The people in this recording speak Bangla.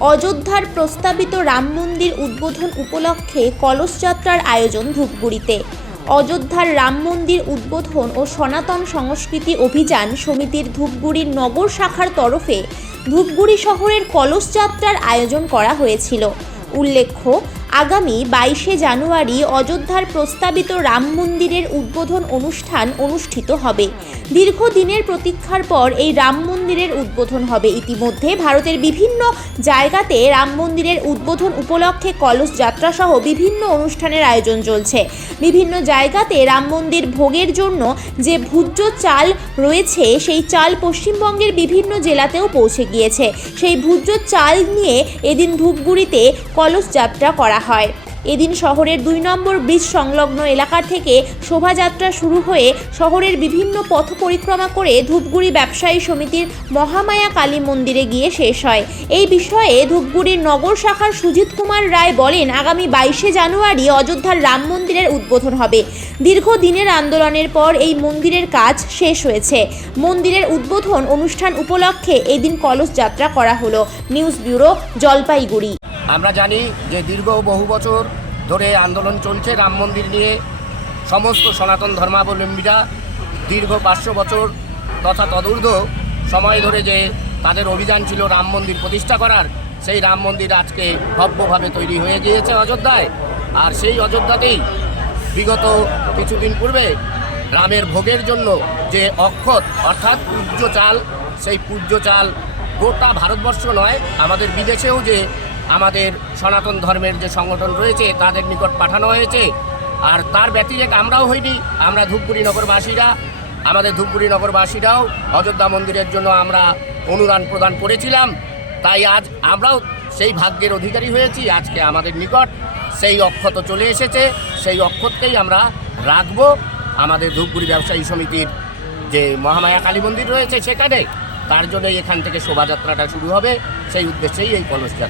অযোধ্যার প্রস্তাবিত রাম মন্দির উদ্বোধন উপলক্ষে কলসযাত্রার আয়োজন ধূপগুড়িতে। অযোধ্যার রাম মন্দির উদ্বোধন ও সনাতন সংস্কৃতি অভিযান সমিতির ধূপগুড়ির নগর শাখার তরফে ধূপগুড়ি শহরের কলসযাত্রার আয়োজন করা হয়েছিল। উল্লেখ্য আগামী বাইশে জানুয়ারি অযোধ্যার প্রস্তাবিত রাম মন্দিরের উদ্বোধন অনুষ্ঠান অনুষ্ঠিত হবে। দীর্ঘদিনের প্রতীক্ষার পর এই রাম মন্দিরের উদ্বোধন হবে। ইতিমধ্যে ভারতের বিভিন্ন জায়গাতে রাম মন্দিরের উদ্বোধন উপলক্ষে কলস যাত্রা সহ বিভিন্ন অনুষ্ঠানের আয়োজন চলছে। বিভিন্ন জায়গাতে রাম মন্দির ভোগের জন্য যে ভূজ্য চাল রয়েছে, সেই চাল পশ্চিমবঙ্গের বিভিন্ন জেলাতেও পৌঁছে গিয়েছে। সেই ভূজ্য চাল নিয়ে এদিন ধূপগুড়িতে কলস যাত্রা করা হয়। এদিন শহরের দুই নম্বর ব্রিজ সংলগ্ন এলাকা থেকে শোভাযাত্রা শুরু হয়ে শহরের বিভিন্ন পথ পরিক্রমা করে ধূপগুড়ি ব্যবসায়ী সমিতির মহামায়া কালী মন্দিরে গিয়ে শেষ হয়। এই বিষয়ে ধূপগুড়ির নগর শাখার সুজিত কুমার রায় বলেন, আগামী বাইশে জানুয়ারি অযোধ্যার রাম মন্দিরের উদ্বোধন হবে। দীর্ঘদিনের আন্দোলনের পর এই মন্দিরের কাজ শেষ হয়েছে। মন্দিরের উদ্বোধন অনুষ্ঠান উপলক্ষে এদিন কলস যাত্রা করা হলো। News bureau, Jalpaiguri. আমরা জানি যে দীর্ঘ বহু বছর ধরে আন্দোলন চলছে রাম মন্দির নিয়ে। সমস্ত সনাতন ধর্মাবলম্বীরা দীর্ঘ পাঁচশো বছর তথা তদূর্ধ্ব সময় ধরে যে তাদের অভিযান ছিল রাম মন্দির প্রতিষ্ঠা করার, সেই রাম মন্দির আজকে ভব্যভাবে তৈরি হয়ে গিয়েছে অযোধ্যায়। আর সেই অযোধ্যাতেই বিগত কিছুদিন পূর্বে রামের ভোগের জন্য যে অক্ষত, অর্থাৎ পূজ্য চাল, সেই পূজ্য চাল গোটা ভারতবর্ষ নয়, আমাদের বিদেশেও যে আমাদের সনাতন ধর্মের যে সংগঠন রয়েছে, তাদের নিকট পাঠানো হয়েছে। আর তার ব্যতিরেক আমরাও হইনি। আমরা ধূপগুড়ি নগরবাসীরা, আমাদের ধূপগুড়ি নগরবাসীরাও অযোধ্যা মন্দিরের জন্য আমরা অনুদান প্রদান করেছিলাম। তাই আজ আমরাও সেই ভাগ্যের অধিকারী হয়েছি। আজকে আমাদের নিকট সেই অক্ষত চলে এসেছে। সেই অক্ষতকেই আমরা রাখব। আমাদের ধূপগুড়ি ব্যবসায়ী সমিতির যে মহামায়া কালী মন্দির রয়েছে সেখানে, তার জন্যই এখান থেকে শোভাযাত্রাটা শুরু হবে। সেই উদ্দেশ্যেই এই কলস যাত্রা